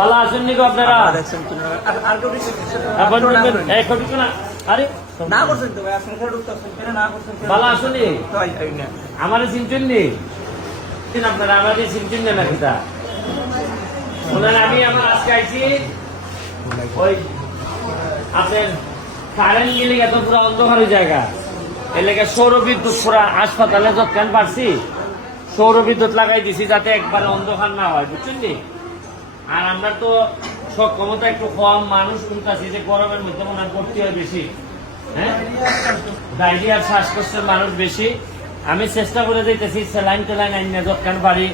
ভালো আছেন নাকি আপনারা? আর- না করছেন তো না করছেন? কেন? ভালো আসুনি তো এই- এই না। আমার চিনছেন নি? আপনারা আমাদের চিনছেন না নাকি ওনার আমি আমার আজকে আইছি ওই আপনার কারেন্ট গেলে এত পুরো অন্ধকারের জায়গা। এলাকা সৌর বিদ্যুৎ পুরা হাসপাতালে পারছি সৌর বিদ্যুৎ লাগাই দিছি যাতে একবার অন্ধকার না হয় বুঝছেন নি? আর আমরা তো সক্ষমতা একটু কম মানুষ শুনতেছি যে গরমের মধ্যে মনে হয় ভর্তি হয় বেশি। হ্যাঁ? ডায়রিয়ার শ্বাসকষ্টের মানুষ বেশি। আমি চেষ্টা করে দিতেছি স্যালাইন টেলাইন আইনে যৎকান পারি।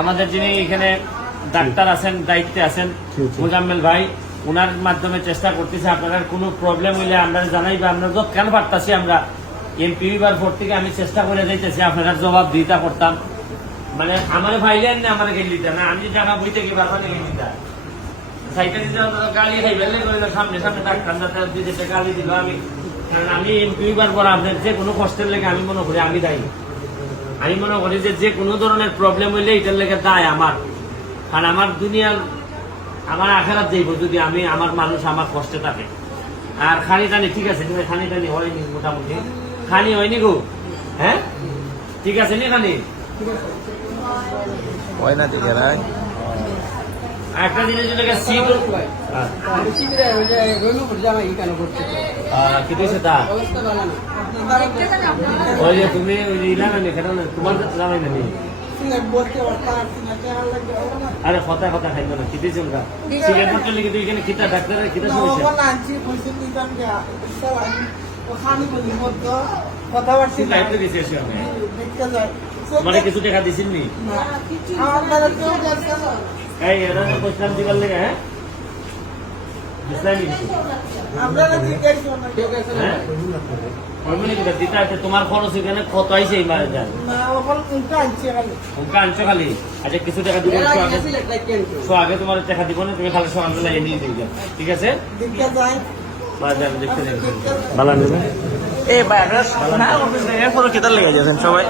আমাদের যিনি এখানে ডাক্তার আছেন দায়িত্বে আছেন মুজাম্মেল ভাই ওনার মাধ্যমে চেষ্টা করতেছি আপনার কোনো প্রবলেম হইলে আমরা জানাই বা আমরা যৎকান পারতাছি আমরা এমপি বার ভোট থেকে আমি চেষ্টা করে দিতেছি আপনারা জবাব দিতা করতাম মানে আমার ভাইলেন না আমার গেলি না, আমি জায়গা বইতে কি বারবার গেলি না সাইকেল গালি খাই বেলে করে সামনে সামনে ডাক্তার ডাক্তার দিতে গালি দিল আমি। কারণ আমি দুইবার পর আপনার যে কোনো কষ্টের লেগে আমি মনে করি আমি দায়ী। আমি মনে করি যে যে কোনো ধরনের প্রবলেম হইলে এটার লেগে দায় আমার। কারণ আমার দুনিয়ার, আমার আখেরাত যাইব যদি আমি, আমার মানুষ আমার কষ্টে থাকে। আর খানি টানি, ঠিক আছে খানি টানি হয়নি মোটামুটি। খানি হয়নি গো হ্যাঁ? ঠিক আছে নি খানি? হয় না দিকে। আর একটা জিনিস যেটাকে সিট শিবিরে ওই যে রইল করছে আমার কেন করছে? কি দিয়েছে তা অবস্থা ভালো না। ওই যে তুমি ইলা না কেন না তোমার তো জানাই না নি। বলতে পারতাম না। কেন লাগবে আরে কথা কথা খাইব না কি দিয়েছে সিগারেট পড়তে লিখে তুই এখানে খিতা ডাক্তারের খিতা সমস্যা? মানে কিছু টাকা নি? এই বসলাম দিবার লেগে হ্যাঁ? গেছে না হ্যাঁ আছে তোমার খরচ এখানে কত আইছে এই মারে যান আনছে খালি। আচ্ছা কিছু টাকা দিব আগে তোমার টাকা দিব না তুমি খালি সকালবেলা এনে দিয়ে ঠিক আছে? ভালো নেবে? এ ভাই, আপনারা না এরপরও কেতার লেগে যাচ্ছেন সবাই।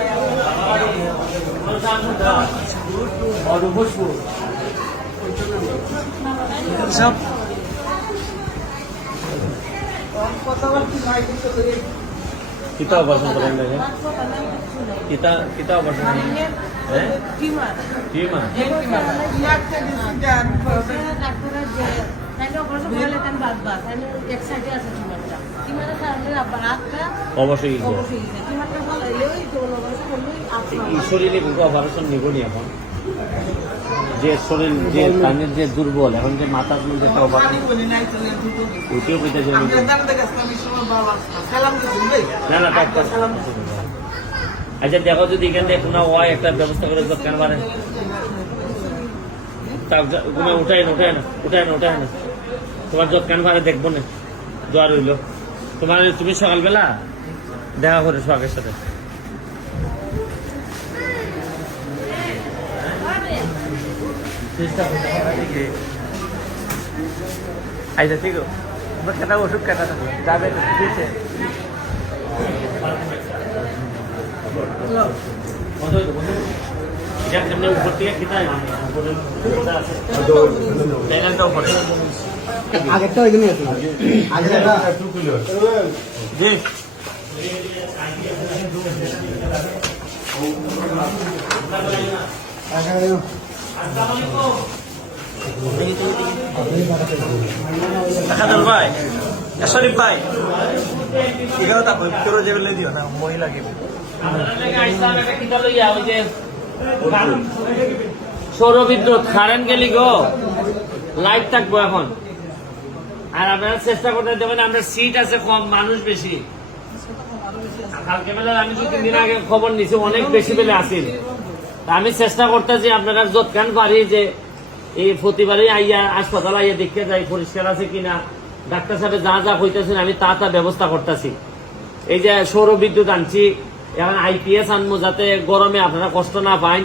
সব। কিতা অপারেশন করেন দেখেন কিতা কিতা অপারেশন হ্যাঁ কি মা ইয়াতে দিছি জান ডাক্তারের যে তাইলে অপারেশন করলে তেন বাদ বাদ তাইলে এক সাইডে আছে অবশ্যই অপারেশন নিবনি এখন। যে শরীর যে কানের যে দুর্বল এখন যে মাথার মধ্যে একটা অপারেশন ওইটিও পেতে না আচ্ছা দেখো যদি এখান থেকে কোনো হয় একটা ব্যবস্থা করে কেন পারে উঠাই না উঠাই না উঠাই না উঠাই না। তোমার যত কেন পারে দেখব না। দোয়া রইল তোমার তুমি সকালবেলা দেখা করে সোহাগের সাথে? আচ্ছা ঠিক কেটা ওষুধ কেটা থাকবে যাবে দিচ্ছে কেমনে উপর থেকে খিতায় উপরে। খিতা আছে। ট্যালেন্টটাও পড়ে আগেরটা? ওইখানে আছে জি ভাই শরীফ ভাই এগারো তা ভিতরে যে দিও না মহিলা গেবে সৌর বিদ্যুৎ কারেন্ট গেলি গো। লাইট থাকব এখন। আর আপনারা চেষ্টা করতে দেবেন, আমরা সিট আছে কম, মানুষ বেশি। আমি চেষ্টা করতেছি আপনারা যৎকান পারি যে এই প্রতিবারই আইয়া হাসপাতাল আইয়া দেখতে যাই, পরিষ্কার আছে কিনা, ডাক্তার সাহেব যা যা হইতেছেন আমি তা তা ব্যবস্থা করতেছি। এই যে সৌর বিদ্যুৎ আনছি এখন আইপিএস আনব যাতে গরমে আপনারা কষ্ট না পান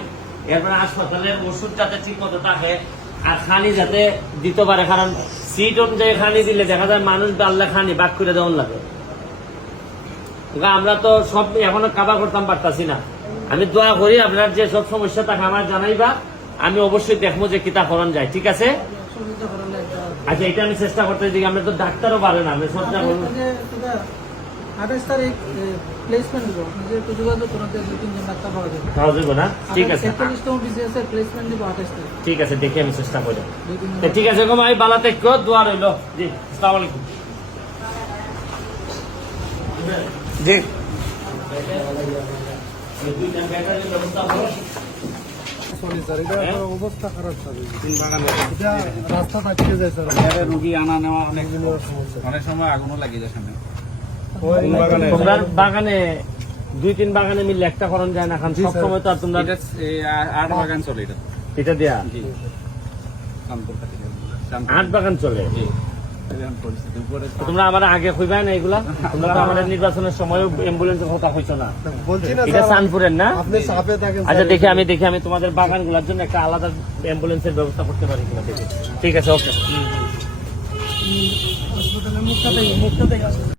এরপরে হাসপাতালের ওষুধ যাতে ঠিক মতো থাকে আর খানি যাতে দিতে পারে কারণ সিট অনুযায়ী খানি দিলে দেখা যায় মানুষ ডাললে খানি বাক করে দেওয়ার লাগে। আমরা তো সব এখনও কাবা করতাম পারতাছি না। আমি দোয়া করি আপনার যে সব সমস্যা থাকে আমার জানাইবা। আমি অবশ্যই দেখব যে কিতা করণ যায় ঠিক আছে? আচ্ছা এটা আমি চেষ্টা করতে দিই আমরা তো ডাক্তারও পারে না আমি চেষ্টা করব আঠাশ তারিখ প্লেসমেন্ট দিব। যে যোগাযোগ করাতে দুই তিনজন ডাক্তার পাওয়া যাবে। খাওয়া যাব না? ঠিক আছে। একচল্লিশতম বিসিএস এর প্লেসমেন্ট দিব আঠাশ তারিখ। ঠিক আছে দেখি আমি চেষ্টা করি। ঠিক আছে দোয়া রইল। জি আসসালামু আলাইকুম। জি। অবস্থা খারাপ এটা রাস্তা থাকতে যায় স্যার রুগী আনা নেওয়া অনেক সমস্যা অনেক সময় আগুনও লাগে যায় সামনে। তোমরা বাগানে দুই তিন বাগানে মিললে একটা করণ যায় না খান সব সময় তো আর তোমরা আট বাগান চলে এটা। এটা দেয়া? আট বাগান চলে? তোমরা আমার আগে কইবা না এগুলা? তোমরা তো আমাদের নির্বাচনের সময় অ্যাম্বুলেন্সের কথা হইছো না। এটা সানপুরের না? আপনি চাপে থাকেন আচ্ছা দেখি আমি দেখি আমি তোমাদের বাগানগুলার জন্য একটা আলাদা অ্যাম্বুলেন্সের ব্যবস্থা করতে পারি কিনা ঠিক আছে ওকে।